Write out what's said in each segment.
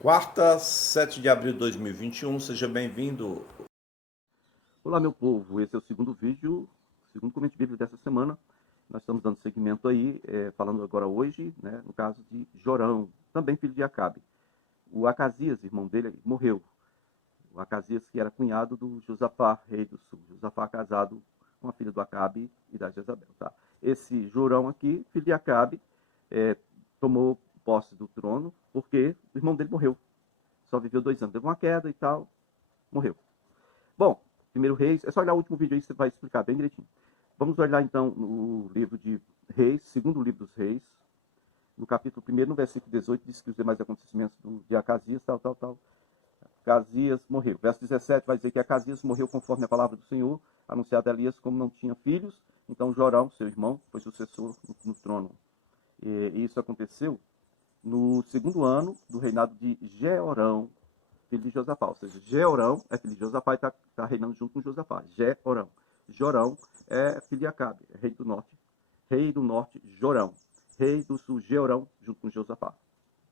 Quarta, 7 de abril de 2021, seja bem-vindo. Olá, meu povo, esse é o segundo vídeo, segundo Comente Bíblia dessa semana. Nós estamos dando seguimento aí, falando agora hoje, né, no caso de Jorão, também filho de Acabe. O Acasias, irmão dele, morreu. O Acasias, que era cunhado do Josafá, rei do sul. Josafá casado com a filha do Acabe e da Jezabel. Tá? Esse Jorão aqui, filho de Acabe, tomou posse do trono porque o irmão dele morreu. Só viveu 2 anos. Teve uma queda e tal, morreu. Bom, primeiro Reis, é só olhar o último vídeo aí, você vai explicar bem direitinho. Vamos olhar então no livro de Reis, segundo livro dos Reis, no capítulo 1, no versículo 18, diz que os demais acontecimentos de Acasias, tal. Acasias morreu. Verso 17 vai dizer que Acasias morreu conforme a palavra do Senhor, anunciada a Elias, como não tinha filhos, então Jorão, seu irmão, foi sucessor no trono. E isso aconteceu no segundo ano do reinado de Jeorão, filho de Josafá. Ou seja, Jeorão é filho de Josafá e está reinando junto com Josafá. Jeorão. Jorão é filho de Acabe, é rei do norte. Rei do norte, Jorão. Rei do sul, Jeorão, junto com Josafá.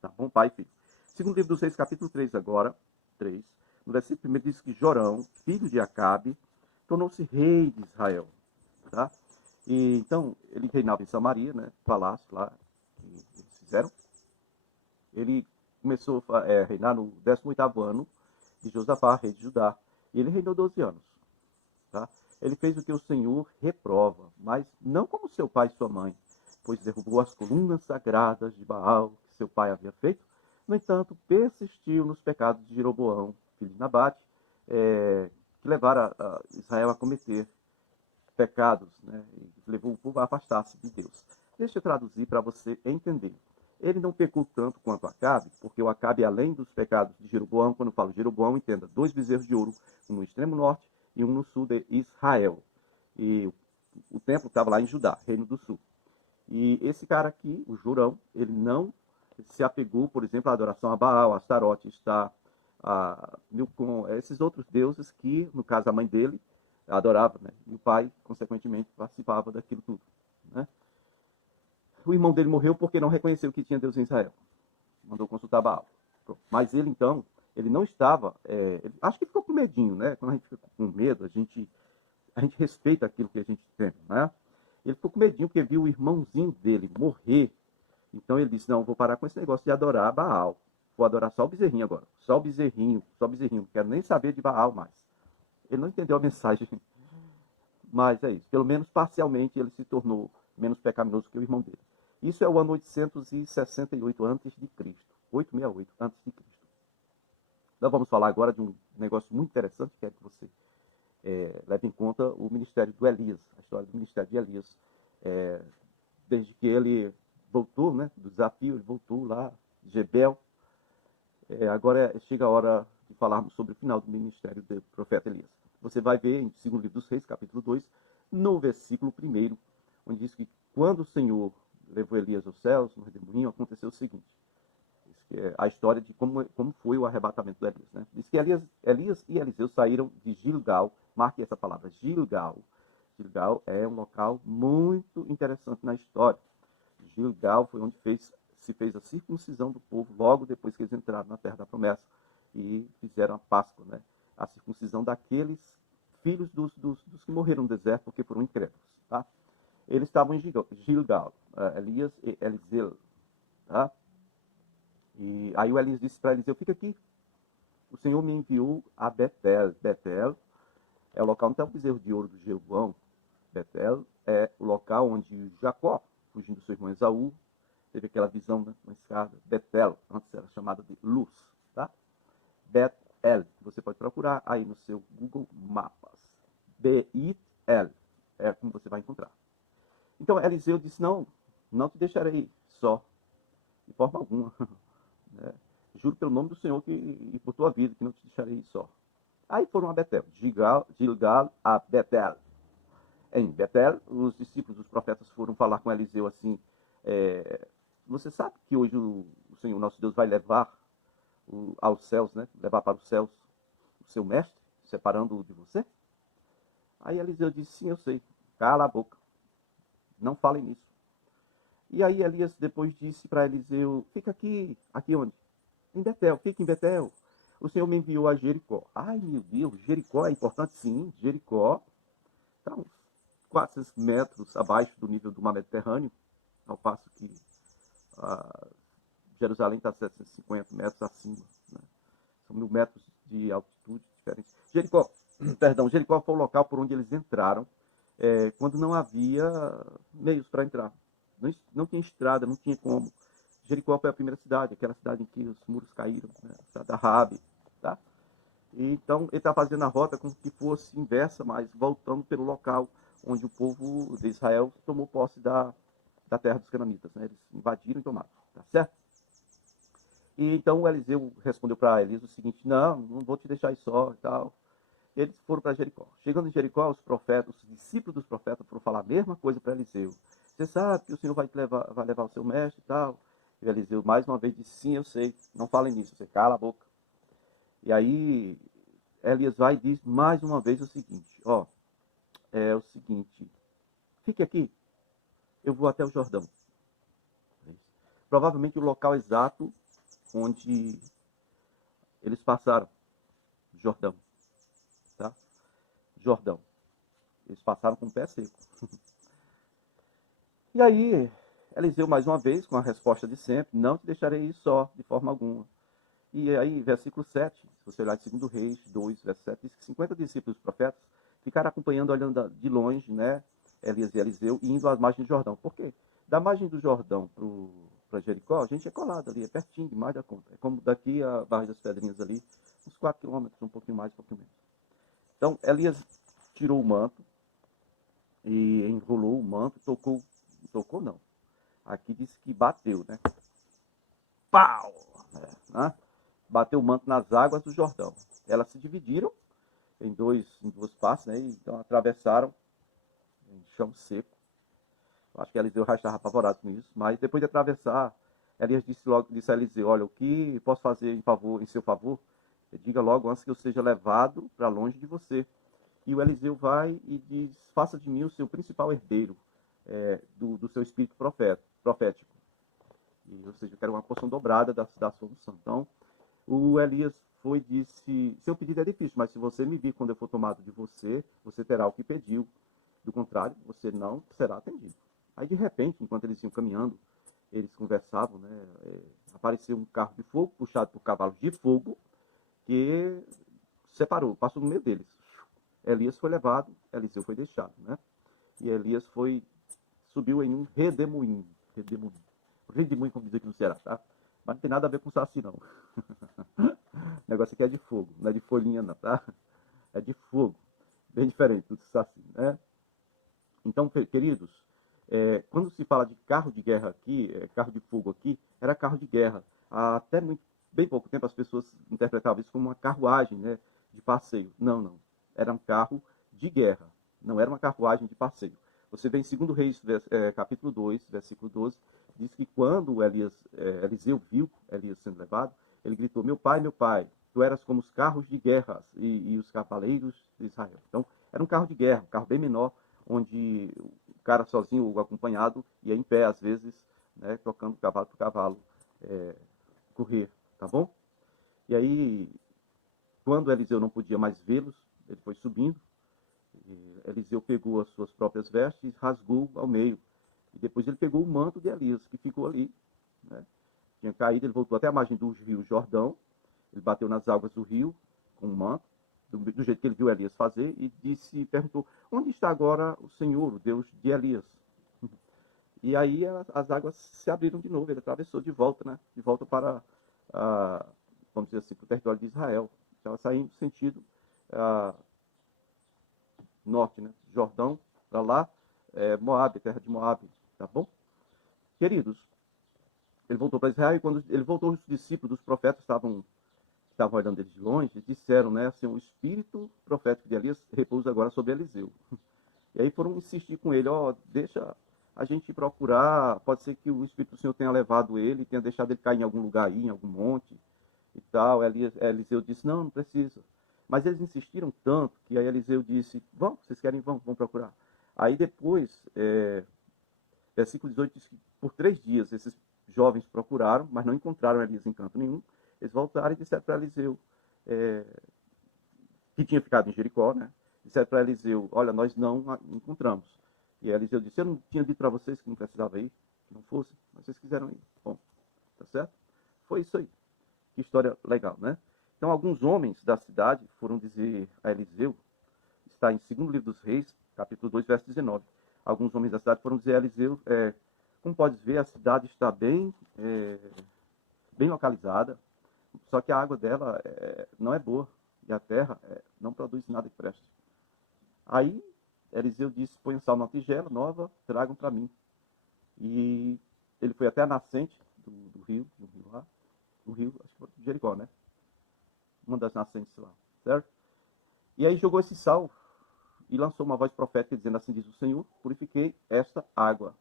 Tá bom? Pai e filho. Segundo livro dos Reis, capítulo 3 agora. 3. No versículo 1 diz que Jorão, filho de Acabe, tornou-se rei de Israel. Tá? E, então, ele reinava em Samaria, né? Palácio lá, que eles fizeram. Ele começou a reinar no 18º ano de Josafá, rei de Judá. E ele reinou 12 anos. Tá? Ele fez o que o Senhor reprova, mas não como seu pai e sua mãe, pois derrubou as colunas sagradas de Baal que seu pai havia feito. No entanto, persistiu nos pecados de Jeroboão, filho de Nabate, que levaram a Israel a cometer pecados, né? E levou o povo a afastar-se de Deus. Deixa eu traduzir para você entender. Ele não pecou tanto quanto Acabe, porque o Acabe, além dos pecados de Jeroboão, quando eu falo Jeroboão, entenda, 2 bezerros de ouro, um no extremo norte e um no sul de Israel. E o templo estava lá em Judá, reino do sul. E esse cara aqui, o Jorão, ele não se apegou, por exemplo, à adoração a Baal, a Astarote, está com esses outros deuses que, no caso, a mãe dele adorava, né? E o pai, consequentemente, participava daquilo tudo. Né? O irmão dele morreu porque não reconheceu que tinha Deus em Israel. Mandou consultar Baal. Mas ele, então, ele não estava... acho que ficou com medinho, né? Quando a gente fica com medo, a gente respeita aquilo que a gente tem, né? Ele ficou com medinho porque viu o irmãozinho dele morrer. Então ele disse, não, vou parar com esse negócio de adorar Baal. Vou adorar só o bezerrinho agora. Só o bezerrinho, não quero nem saber de Baal mais. Ele não entendeu a mensagem, mas é isso. Pelo menos parcialmente ele se tornou menos pecaminoso que o irmão dele. Isso é o ano 868 a.C., 868 a.C. Nós vamos falar agora de um negócio muito interessante, que é que você leve em conta o ministério do Elias, a história do ministério de Elias. Desde que ele voltou, né, do desafio, ele voltou lá, Jebel. Agora chega a hora de falarmos sobre o final do ministério do profeta Elias. Você vai ver em 2º livro dos Reis, capítulo 2, no versículo 1, onde diz que quando o Senhor levou Elias aos céus, no redemoinho, aconteceu o seguinte. É a história de como foi o arrebatamento de Elias. Né? Diz que Elias e Eliseu saíram de Gilgal, marque essa palavra, Gilgal. Gilgal é um local muito interessante na história. Gilgal foi onde se fez a circuncisão do povo logo depois que eles entraram na terra da promessa e fizeram a Páscoa, né? A circuncisão daqueles filhos dos que morreram no deserto porque foram incrédulos. Tá? Eles estavam em Gilgal, Elias e Eliseu. Tá? E aí o Elias disse para Eliseu, fica aqui. O Senhor me enviou a Betel. Betel é o local onde está o bezerro de ouro do Jeroboão. Betel é o local onde Jacó, fugindo do seu irmão Esaú, teve aquela visão, né, na escada. Betel, antes era chamada de Luz. Tá? Betel, você pode procurar aí no seu Google Mapas. B-I-L, é como você vai encontrar. Então Eliseu disse, não te deixarei só, de forma alguma. Né? Juro pelo nome do Senhor e por tua vida que não te deixarei só. Aí foram a Betel, Gilgal a Betel. Em Betel, os discípulos dos profetas foram falar com Eliseu assim, você sabe que hoje o Senhor nosso Deus vai levar aos céus, né? Levar para os céus o seu mestre, separando-o de você? Aí Eliseu disse, sim, eu sei, cala a boca, não falem nisso. E aí Elias depois disse para Eliseu, fica aqui onde? Em Betel. O que em Betel? O Senhor me enviou a Jericó. Ai, meu Deus, Jericó é importante? Sim, Jericó está uns 400 metros abaixo do nível do mar Mediterrâneo, ao passo que ah, Jerusalém está 750 metros acima. Né? São 1000 metros de altitude diferente. Jericó, perdão, Jericó foi o local por onde eles entraram quando não havia meios para entrar. Não tinha estrada, não tinha como. Jericó foi a primeira cidade, aquela cidade em que os muros caíram, né? A cidade da Raabe, tá? E, então ele está fazendo a rota como se fosse inversa, mas voltando pelo local onde o povo de Israel tomou posse da terra dos cananitas. Né? Eles invadiram e tomaram, tá certo? E então o Eliseu respondeu para Elias o seguinte: não vou te deixar aí só e tal. Eles foram para Jericó. Chegando em Jericó, os profetas, os discípulos dos profetas foram falar a mesma coisa para Eliseu. Você sabe que o Senhor vai levar o seu mestre e tal. E Eliseu mais uma vez disse: sim, eu sei. Não falem nisso. Você cala a boca. E aí Elias vai e diz mais uma vez o seguinte: é o seguinte, fique aqui, eu vou até o Jordão. Provavelmente o local exato onde eles passaram, Jordão, tá? Jordão. Eles passaram com o pé seco. E aí, Eliseu mais uma vez, com a resposta de sempre: não te deixarei ir só, de forma alguma. E aí, versículo 7, se você olhar em 2 Reis 2, verso 7, diz que 50 discípulos profetas ficaram acompanhando, olhando de longe, né, Elias e Eliseu, indo às margens do Jordão. Por quê? Da margem do Jordão para Jericó, a gente é colado ali, é pertinho demais da conta. É como daqui a Barra das Pedrinhas ali, uns 4 quilômetros, um pouquinho mais, um pouquinho menos. Então, Elias tirou o manto e enrolou o manto, tocou não. Aqui diz que bateu, né? Pau! Né? Bateu o manto nas águas do Jordão. Elas se dividiram em duas partes, né? Então atravessaram em chão seco. Acho que Eliseu já estava apavorado com isso, mas depois de atravessar, Elias disse a Eliseu: olha, o que posso fazer em seu favor? Diga logo antes que eu seja levado para longe de você. E o Eliseu vai e diz: faça de mim o seu principal herdeiro do seu espírito profético. Ou seja, eu quero uma porção dobrada da sua unção. Então, o Elias foi e disse: seu pedido é difícil, mas se você me vir quando eu for tomado de você, você terá o que pediu. Do contrário, você não será atendido. Aí, de repente, enquanto eles iam caminhando, eles conversavam, né? Apareceu um carro de fogo, puxado por cavalos de fogo, que passou no meio deles. Elias foi levado, Eliseu foi deixado, né? E Elias subiu em um redemoinho. Redemoinho, como diz aqui no Ceará, tá? Mas não tem nada a ver com saci, não. O negócio aqui é de fogo, não é de folhinha, não, tá? É de fogo. Bem diferente do saci, né? Então, queridos, quando se fala de carro de guerra aqui, carro de fogo aqui, era carro de guerra. Há até bem pouco tempo as pessoas interpretavam isso como uma carruagem, né, de passeio. Não. Era um carro de guerra. Não era uma carruagem de passeio. Você vê em 2 Reis, capítulo 2, versículo 12, diz que quando Eliseu viu Elias sendo levado, ele gritou: meu pai, tu eras como os carros de guerra e os cavaleiros de Israel. Então, era um carro de guerra, um carro bem menor, onde o cara sozinho ou acompanhado ia em pé, às vezes, né, tocando cavalo por cavalo, correr, tá bom? E aí, quando Eliseu não podia mais vê-los, ele foi subindo. Eliseu pegou as suas próprias vestes e rasgou ao meio. E depois ele pegou o manto de Elias, que ficou ali, né? Tinha caído, ele voltou até a margem do rio Jordão, ele bateu nas águas do rio com o manto, do jeito que ele viu Elias fazer, e perguntou: onde está agora o Senhor, o Deus de Elias? E aí as águas se abriram de novo, ele atravessou de volta, né? De volta para, vamos dizer assim, para o território de Israel. Estava saindo sentido norte, né? Jordão, para lá, Moabe, terra de Moabe, tá bom? Queridos, ele voltou para Israel e quando ele voltou, os discípulos dos profetas estavam olhando eles de longe e disseram, né, assim: o espírito profético de Elias repousa agora sobre Eliseu. E aí foram insistir com ele: deixa a gente procurar, pode ser que o Espírito do Senhor tenha levado ele, tenha deixado ele cair em algum lugar aí, em algum monte e tal. Eliseu disse: não precisa. Mas eles insistiram tanto que aí Eliseu disse: vamos, vocês querem, vamos procurar. Aí depois, versículo 18 diz que por 3 dias esses jovens procuraram, mas não encontraram Elias em canto nenhum. Eles voltaram e disseram para Eliseu, que tinha ficado em Jericó, né? Disseram para Eliseu, olha, nós não a encontramos. E Eliseu disse, eu não tinha dito para vocês que não precisava ir, que não fosse, mas vocês quiseram ir. Bom, tá certo? Foi isso aí. Que história legal, né? Então, alguns homens da cidade foram dizer a Eliseu, está em 2º livro dos Reis, capítulo 2, verso 19. Alguns homens da cidade foram dizer a Eliseu, como podes ver, a cidade está bem localizada, só que a água dela não é boa, e a terra não produz nada que preste. Aí, Eliseu disse, põe sal numa tigela nova, tragam para mim. E ele foi até a nascente do rio lá, do rio, acho que foi de Jericó, né? Uma das nascentes lá, certo? E aí jogou esse sal e lançou uma voz profética dizendo, assim diz o Senhor, purifiquei esta água.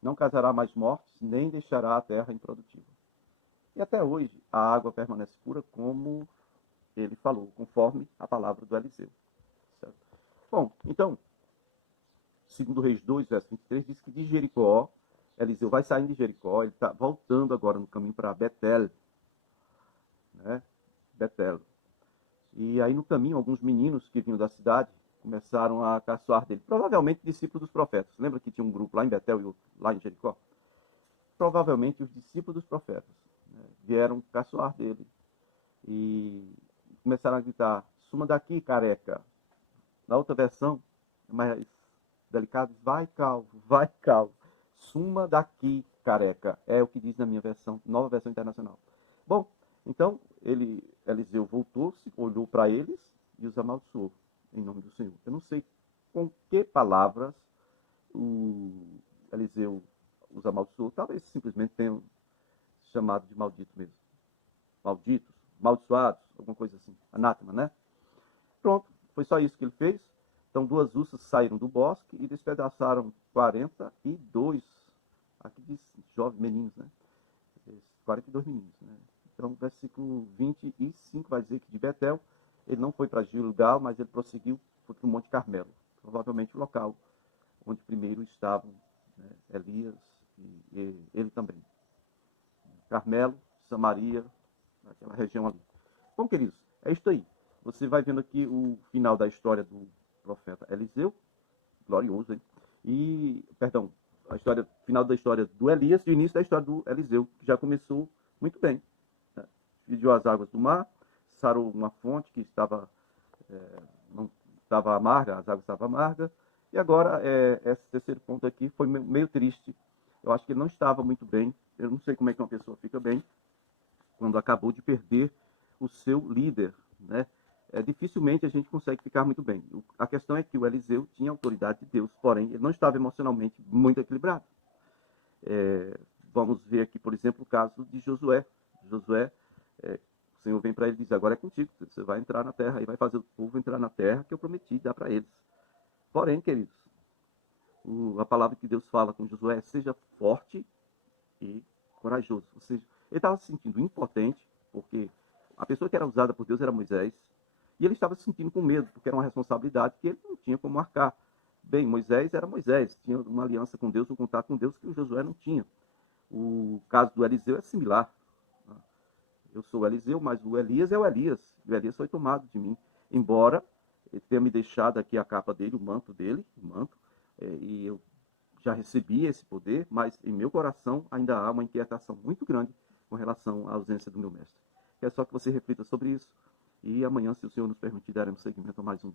Não causará mais mortes, nem deixará a terra improdutiva. E até hoje a água permanece pura como ele falou, conforme a palavra do Eliseu. Certo? Bom, então, 2 Reis 2, verso 23, diz que de Jericó, Eliseu vai saindo de Jericó, ele está voltando agora no caminho para Betel, né? Betel. E aí no caminho, alguns meninos que vinham da cidade começaram a caçoar dele. Provavelmente discípulos dos profetas. Lembra que tinha um grupo lá em Betel e outro lá em Jericó? Provavelmente os discípulos dos profetas, né, vieram caçoar dele. E começaram a gritar, suma daqui, careca. Na outra versão, mais delicado, vai calvo. Suma daqui, careca. É o que diz na minha versão, nova versão internacional. Bom, então, Eliseu voltou-se, olhou para eles e os amaldiçoou, em nome do Senhor. Eu não sei com que palavras o Eliseu os amaldiçoou. Talvez simplesmente tenham chamado de maldito mesmo. Malditos, amaldiçoados, alguma coisa assim. Anátema, né? Pronto, foi só isso que ele fez. Então, 2 ursas saíram do bosque e despedaçaram 42, aqui diz jovens meninos, né? 42 meninos, né? Então, versículo 25 vai dizer que de Betel, ele não foi para Gilgal, mas ele prosseguiu, foi para o Monte Carmelo. Provavelmente o local onde primeiro estavam, né, Elias e ele também. Carmelo, Samaria, aquela região ali. Bom, queridos, é isso aí. Você vai vendo aqui o final da história do profeta Eliseu, glorioso, hein? Final da história do Elias e o início da história do Eliseu, que já começou muito bem. Né? Dividiu as águas do mar, sarou uma fonte que não estava amarga, as águas estavam amargas, e agora esse terceiro ponto aqui foi meio triste. Eu acho que ele não estava muito bem. Eu não sei como é que uma pessoa fica bem quando acabou de perder o seu líder, né? Dificilmente a gente consegue ficar muito bem. A questão é que o Eliseu tinha autoridade de Deus, porém ele não estava emocionalmente muito equilibrado. Vamos ver aqui, por exemplo, o caso de Josué. Josué, o Senhor vem para ele e diz, agora é contigo, você vai entrar na terra e vai fazer o povo entrar na terra que eu prometi dar para eles. Porém, queridos, a palavra que Deus fala com Josué é, seja forte e corajoso. Ou seja, ele estava se sentindo impotente, porque a pessoa que era usada por Deus era Moisés, e ele estava se sentindo com medo, porque era uma responsabilidade que ele não tinha como arcar. Bem, Moisés era Moisés, tinha uma aliança com Deus, um contato com Deus que o Josué não tinha. O caso do Eliseu é similar. Eu sou o Eliseu, mas o Elias é o Elias. O Elias foi tomado de mim. Embora ele tenha me deixado aqui a capa dele, o manto dele, e eu já recebi esse poder, mas em meu coração ainda há uma inquietação muito grande com relação à ausência do meu mestre. É só que você reflita sobre isso. E amanhã, se o Senhor nos permitir, daremos seguimento a mais um